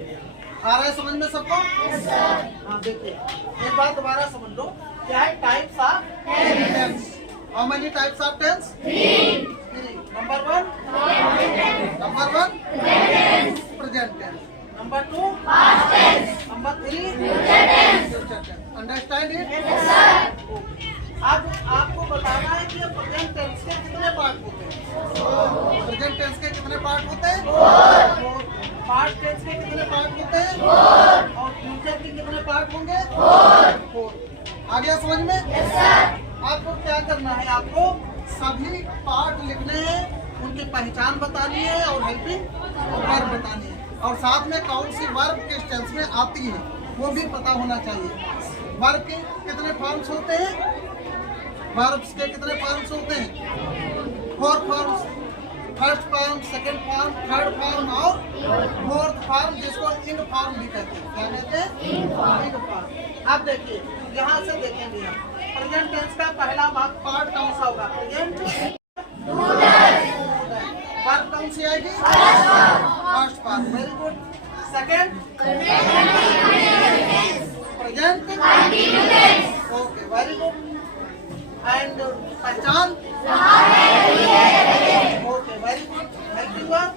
आ रहा है समझ में सबको? हाँ देखिए, एक बात दोबारा समझ लो, क्या है types of tense. How many types of tense? 3। Number 1 present tense, number 2 past tense, number 3 future tense. Understand it? Yes sir. अब आपको बताना है कि प्रेजेंट टेंस के कितने पार्ट होते हैं। प्रेजेंट टेंस के कितने पार्ट होते हैं? 4। पास्ट टेंस के कितने पार्ट होते हैं? 4। और फ्यूचर के कितने पार्ट होंगे? 4। आ गया समझ में? Yes sir. आपको क्या करना है, आपको सभी पार्ट लिखने हैं, उनकी पहचान बतानी है और हेल्पिंग वर्ब बतानी है, और साथ में कौन सी वर्ब किस टेंस में आती है वो भी पता होना चाहिए। वर्ब के कितने फॉर्म्स होते हैं? वर्ब्स के कितने फॉर्म्स होते हैं? 4 forms. First form, second form, third form और फोर्थ फॉर्म, जिसको इंग फॉर्म भी कहते हैं। क्या कहते हैं? इंग फॉर्म। अब देखिए, यहाँ से देखेंगे हम प्रेजेंट टेंस का पहला पार्ट कौन सा होगा? प्रेजेंट वर्ब कौन सी आएगी? First form. Very good. Second present continuous. Okay, very good. And पहचान? Okay, very good. Helping verb?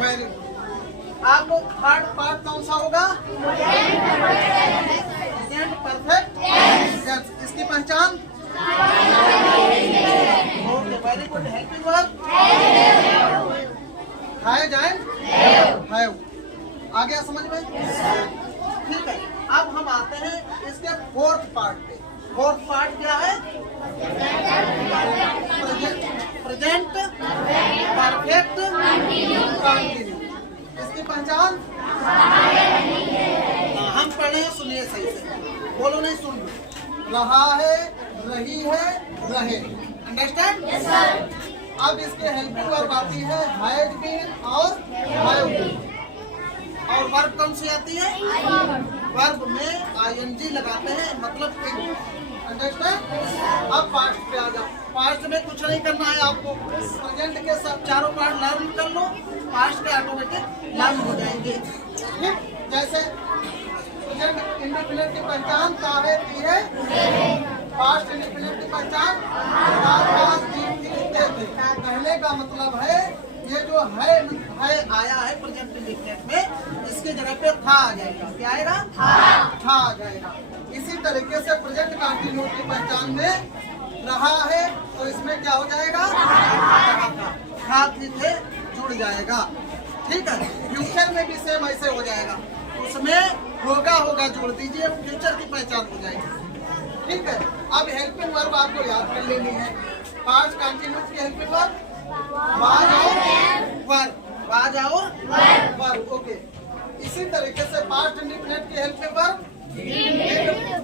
Very good. आपको थर्ड पार्ट कौन सा होगा? Present perfect tense. इसकी पहचान? Okay, very good. Helping verb? Has and have. आ गया समझ में? ठीक है। अब हम आते हैं इसके फोर्थ पार्ट पे। फोर्थ पार्ट क्या है? Present perfect continue. इसकी पहचान? हम पढ़े, सुनिए सही से, बोलो नहीं, सुन लो। रहा है, रही है, रहे। अंडरस्टैंड? Yes sir. अब इसके हेल्पिंग वर्ब आती है हैज बीन और हैव बीन। और वर्ब कौन सी आती है? वर्ब में आईएनजी लगाते हैं, मतलब अंडरस्टैंड? अब पास्ट पे आ जाओ। पास्ट में कुछ नहीं करना है आपको, प्रेजेंट के सब चारों पार्ट लर्न कर लो, पास्ट के ऑटोमेटिक लर्न हो जाएंगे। ठीक, जैसे प्रेजेंट इंडेफिनिट की पहचान काहे की है? पास्ट इंडेफिनिट की पहचान कहने का मतलब है ये जो है आया है प्रेजेंट इंडेफिनिट में, इसके जगह पे था आ जाएगा। क्या आएगा? था आ जाएगा। इसी तरीके से प्रेजेंट कंटिन्यूअस की पहचान में रहा है तो इसमें क्या हो जाएगा? था थे जुड़ जाएगा। ठीक है। फ्यूचर में भी सेम ऐसे हो जाएगा, उसमें होगा जोड़ दीजिए, फ्यूचर की पहचान हो जाएगी। ठीक है। अब हेल्पिंग वर्ब आपको याद कर लेनी है। पास्ट कंटिन्यूअस की हेल्पिंग वर्ब वाज और वर्ब। ओके। इसी तरीके से पास्ट इंडेफिनिट की हेल्पिंग वर्ब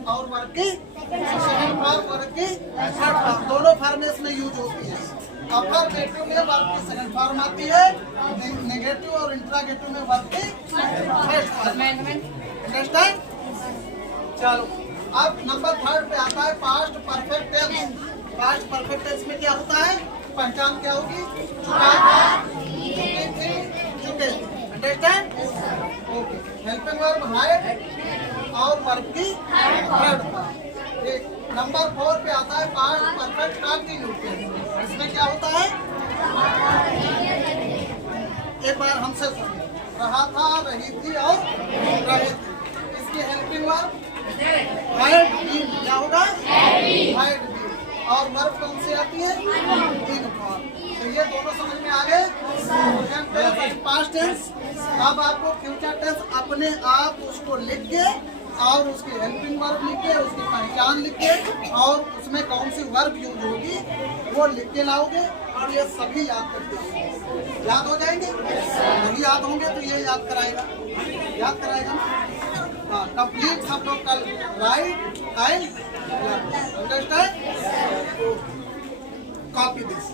और वर्ब की सेकंड फॉर्म, वर्ब की थर्ड फॉर्म, दोनों फॉर्म में इसमें यूज होती है। अफर्मेटिव में वर्ब की सेकंड फॉर्म आती है, नेगेटिव और इंट्रागेटिव में वर्ब की फर्स्ट फॉर्म। अंडरस्टैंड? चलो, अब नंबर 3 पे आता है past perfect tense. Past perfect tense में क्या होता है? पहचान क्या होगी? चुका था, चुकी थी, चुके थे। Understand? Okay. Helping verb had और वर्ब की थर्ड फॉर्म। ठीक। नंबर 4 पे आता है पास्ट परफेक्ट कंटीन्यूअस टेंस। इसमें क्या होता है? एक बार हमसे सुनिए। रहा था, रही थी और रहे थे। इसकी हेल्पिंग वर्ब हैड बीन। क्या होगा? Had been. और वर्ब कौन सी आती है? Ing form. तो ये दोनों समझ में आ गए? Present tense, past tense. अब आपको फ्यूचर टेंस अपने आप उसको लिख के और उसकी हेल्पिंग वर्ब लिख के, उसकी पहचान लिख के और उसमें कौन सी वर्ब यूज होगी वो लिख के लाओगे, और ये सभी याद करके याद हो जाएंगे। नहीं याद होंगे तो ये याद कराएगा ना। हाँ, कंप्लीट सब लोग कल right and understand. Copy this.